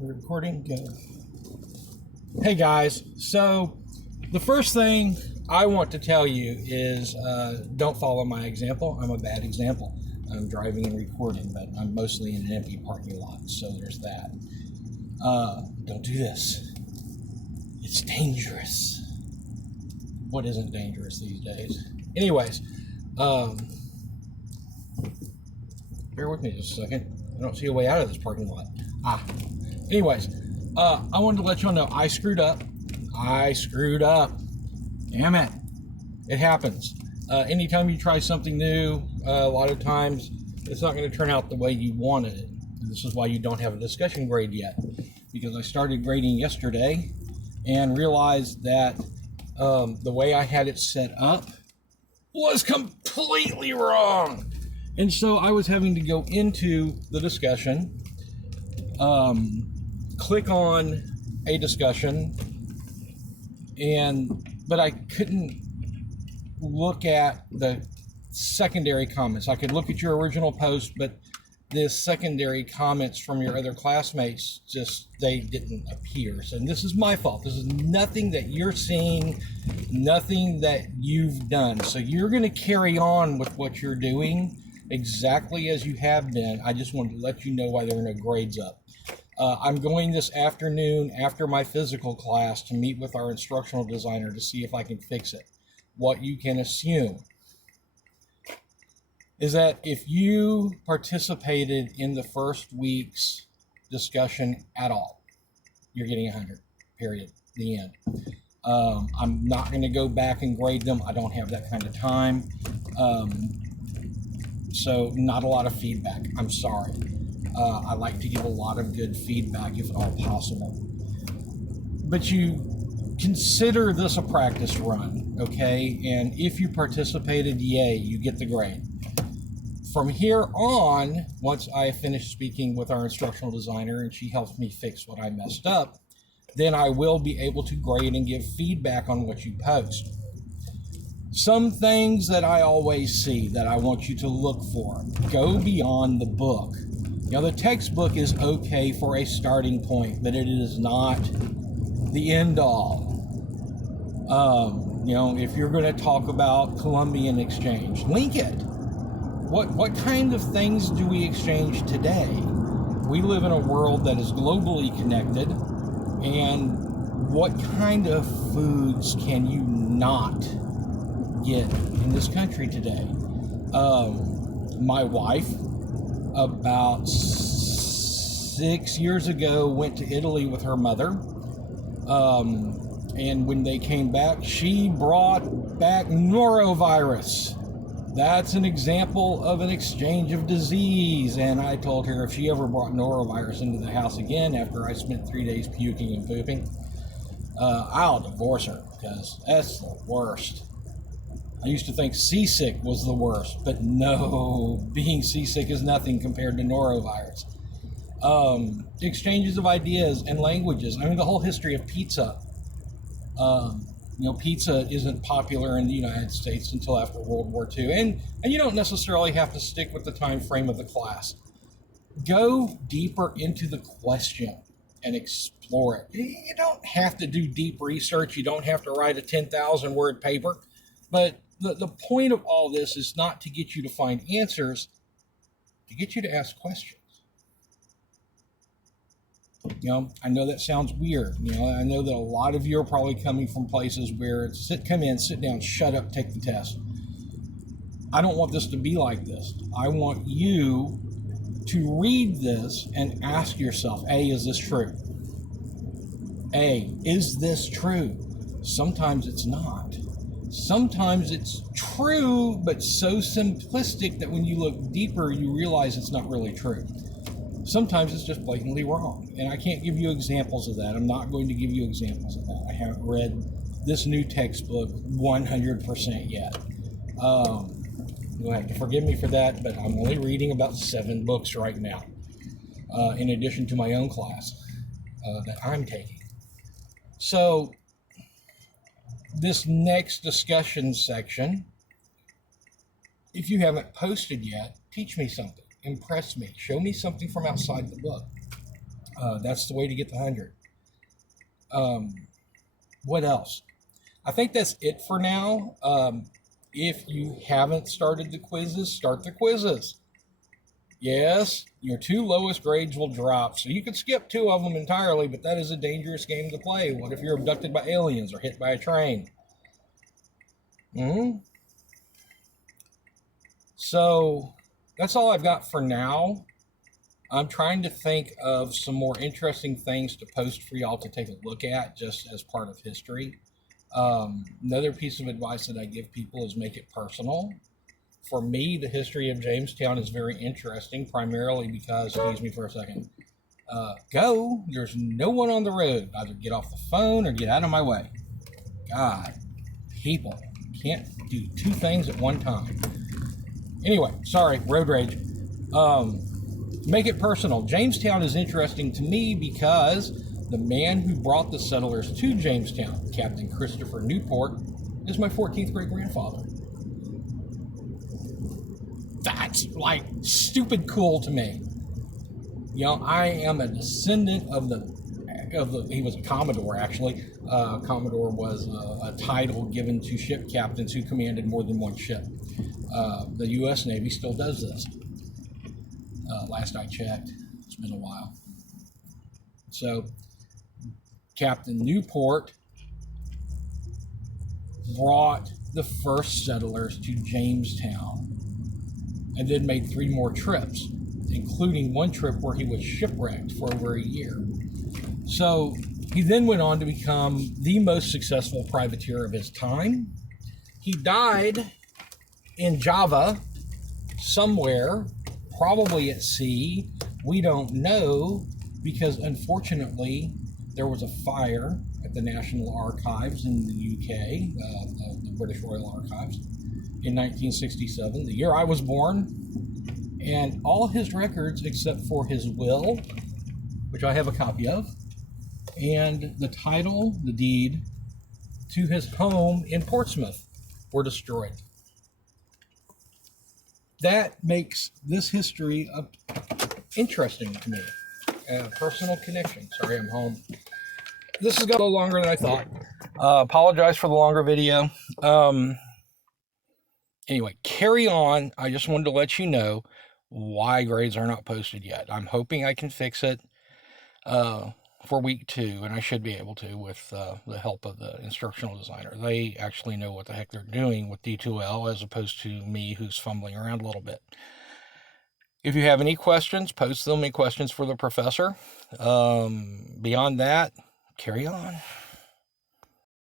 We're recording. Go. Hey guys, so the first thing I want to tell you is don't follow my example. I'm a bad example. I'm driving and recording, but I'm mostly in an empty parking lot, so there's that. Don't do this. It's dangerous. What isn't dangerous these days? Anyways, bear with me just a second. I don't see a way out of this parking lot. Anyways, I wanted to let y'all know I screwed up. Damn it. It happens. Anytime you try something new, a lot of times it's not going to turn out the way you wanted it. And this is why you don't have a discussion grade yet. Because I started grading yesterday and realized that the way I had it set up was completely wrong. And so I was having to go into the discussion, click on a discussion, but I couldn't look at the secondary comments. I could look at your original post, but the secondary comments from your other classmates, they didn't appear. So this is my fault. This is nothing that you're seeing, nothing that you've done. So you're going to carry on with what you're doing exactly as you have been. I just wanted to let you know why there are no grades up. I'm going this afternoon after my physical class to meet with our instructional designer to see if I can fix it. What you can assume is that if you participated in the first week's discussion at all, you're getting 100, period, the end. I'm not going to go back and grade them. I don't have that kind of time. So not a lot of feedback. I'm sorry. I like to give a lot of good feedback if at all possible. But you consider this a practice run, okay? And if you participated, yay, you get the grade. From here on, once I finish speaking with our instructional designer and she helps me fix what I messed up, then I will be able to grade and give feedback on what you post. Some things that I always see that I want you to look for. Go beyond the book. The textbook is okay for a starting point, but it is not the end all. If you're going to talk about Columbian exchange, link it. What kind of things do we exchange today? We live in a world that is globally connected, and what kind of foods can you not get in this country today? My wife, about 6 years ago, went to Italy with her mother, and when they came back, she brought back norovirus. That's an example of an exchange of disease, and I told her if she ever brought norovirus into the house again after I spent 3 days puking and pooping, I'll divorce her, because that's the worst. I used to think seasick was the worst, but no, being seasick is nothing compared to norovirus. Exchanges of ideas and languages. I mean, the whole history of pizza. Pizza isn't popular in the United States until after World War II, and you don't necessarily have to stick with the time frame of the class. Go deeper into the question and explore it. You don't have to do deep research. You don't have to write a 10,000 word paper, but the point of all this is not to get you to find answers, to get you to ask questions. I know that sounds weird. I know that a lot of you are probably coming from places where it's come in, sit down, shut up, take the test. I don't want this to be like this. I want you to read this and ask yourself, A, is this true? A, is this true? Sometimes it's not. Sometimes it's true, but so simplistic that when you look deeper, you realize it's not really true. Sometimes it's just blatantly wrong, and I can't give you examples of that. I'm not going to give you examples of that. I haven't read this new textbook 100% yet. You'll have to forgive me for that, but I'm only reading about 7 books right now, in addition to my own class that I'm taking. So this next discussion section, if you haven't posted yet, teach me something. Impress me. Show me something from outside the book. That's the way to get the 100. What else? I think that's it for now. If you haven't started the quizzes, start the quizzes. Yes, your 2 lowest grades will drop, so you could skip 2 of them entirely, but that is a dangerous game to play. What if you're abducted by aliens or hit by a train? So that's all I've got for now. I'm trying to think of some more interesting things to post for y'all to take a look at just as part of history. Another piece of advice that I give people is make it personal. For me, the history of Jamestown is very interesting, primarily because, excuse me for a second, there's no one on the road. Either get off the phone or get out of my way. God, people can't do 2 things at one time. Anyway, sorry, road rage. Make it personal. Jamestown is interesting to me because the man who brought the settlers to Jamestown, Captain Christopher Newport, is my 14th great grandfather. That's like stupid cool to me. You know, I am a descendant of the he was a Commodore, actually. Commodore was a title given to ship captains who commanded more than one ship. The U.S. Navy still does this. Last I checked, it's been a while. So, Captain Newport brought the first settlers to Jamestown and then made 3 more trips, including one trip where he was shipwrecked for over a year. So he then went on to become the most successful privateer of his time. He died in Java somewhere, probably at sea. We don't know, because unfortunately there was a fire at the National Archives in the UK, the British Royal Archives, in 1967, the year I was born. And all his records, except for his will, which I have a copy of, and the title, the deed, to his home in Portsmouth, were destroyed. That makes this history interesting to me. A personal connection. Sorry, I'm home. This has got a little longer than I thought. Apologize for the longer video. Anyway, carry on. I just wanted to let you know why grades are not posted yet. I'm hoping I can fix it for week 2, and I should be able to with the help of the instructional designer. They actually know what the heck they're doing with D2L as opposed to me, who's fumbling around a little bit. If you have any questions, post them. Any questions for the professor. Beyond that, carry on.